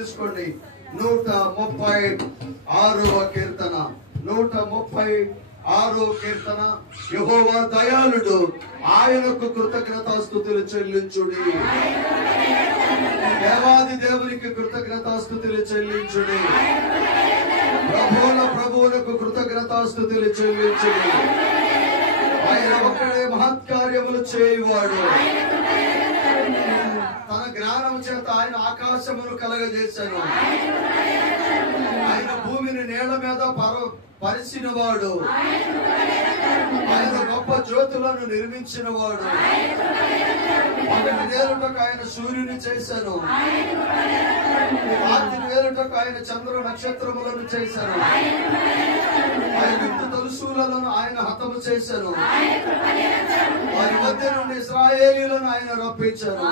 తీసుకోండి. 136వ కీర్తన, 136వ కీర్తన. యెహోవా దయాళుడు, ఆయనకు కృతజ్ఞతాస్తుతులు చెల్లించుడి. దేవాది దేవునికి కృతజ్ఞతాస్తుతులు చెల్లించుడి. ప్రభువులకు కృతజ్ఞతాస్తుతులు చెల్లించుడి. ఆయన ఒక్కడే మహత్కార్యములు చేయువాడు. తన జ్ఞానం చేత ఆయన ఆకాశమును కలగజేశాను. ఆయన భూమిని నేల మీద పరిచిన వాడు. ఆయన గొప్ప జ్యోతులను నిర్మించిన వాడు. పగటి వేలుటకు ఆయన సూర్యుని చేశాను. రాత్రి వేలుటకు ఆయన చంద్ర నక్షత్రములను చేశాను. ఐగుప్తు తలుసులను ఆయన హతము చేశాను. వారి మధ్య నుండి ఇశ్రాయేలీయులను ఆయన రప్పించాను.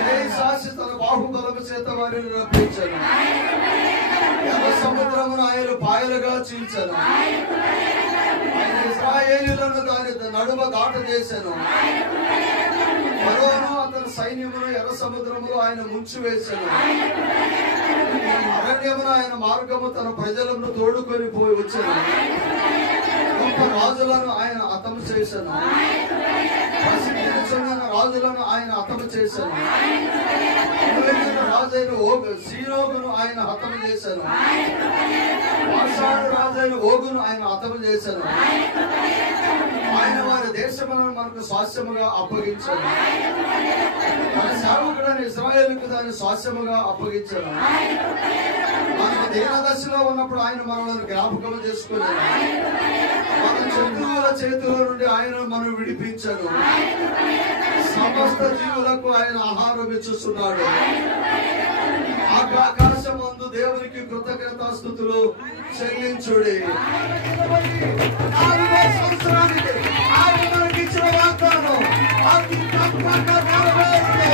జయ శాసి తన బాహుబలము చేత వారిని రప్పించాను. ఎర్ర సముద్రమును ఆయన పాయలుగా చీల్చాను. ఆయన ఇశ్రాయేలీయులను దాని నడుమ దాట చేశాను. ఫరోను అతని సైన్యమును ఎర్ర సముద్రములో ఆయన ముంచివేశాను. అరణ్యమున ఆయన మార్గము తన ప్రజలను తోడుకొని పోయి వచ్చాను. గొప్ప రాజులను ఆయన హతము చేశాను. ప్రసిద్ధిని చెందిన రాజులను ఆయన హతము చేశాను. రాజైన సీరోగును ఆయన హతము చేశాను. బాషాను రాజైన ఓగును ఆయన హతము చేశాను. ఆయన వారి దేశములను మనకు స్వాస్థ్యముగా అప్పగించాను. తన సేవకుడైన ఇశ్రాయేలుకు దాన్ని స్వాస్థ్యముగా అప్పగించాను. మన దీనదశలో ఉన్నప్పుడు ఆయన మనల్ని జ్ఞాపకం చేసుకున్నాడు. మన శత్రువుల చేతుల నుండి ఆయన మనం విడిపించాడు. సమస్త జీవులకు ఆయన ఆహారం ఇచ్చుస్తున్నాడు. ఆకాశమందు దేవునికి కృతజ్ఞతాస్తుతులు చెల్లించుడి. 4వ సంవత్సరానికి ఆయన మనకి ఇచ్చిన వాగ్దానం అది తప్పక నెరవేరుతుంది.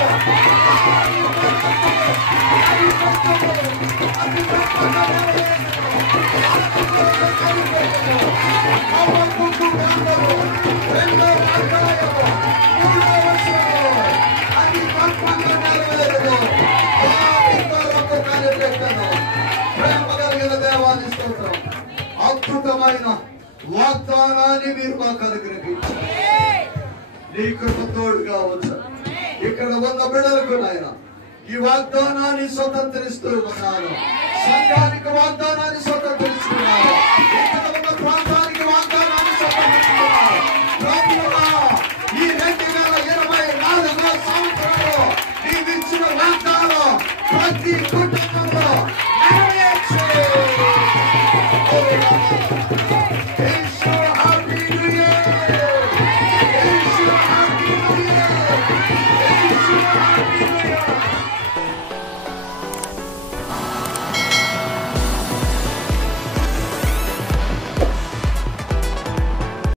అద్భుతమైన వాగ్దానాన్ని మీరు మాకు అనుగ్రహించారు. నీ కృప తోడుగా వచ్చారు. ఇక్కడ ఉన్న బిడ్డలకు నాయన ఈ వాగ్దానాన్ని స్వతంత్రిస్తూ ఉన్నారు. సంఘానికి వాగ్దానాన్ని స్వతంత్రిస్తున్నారు.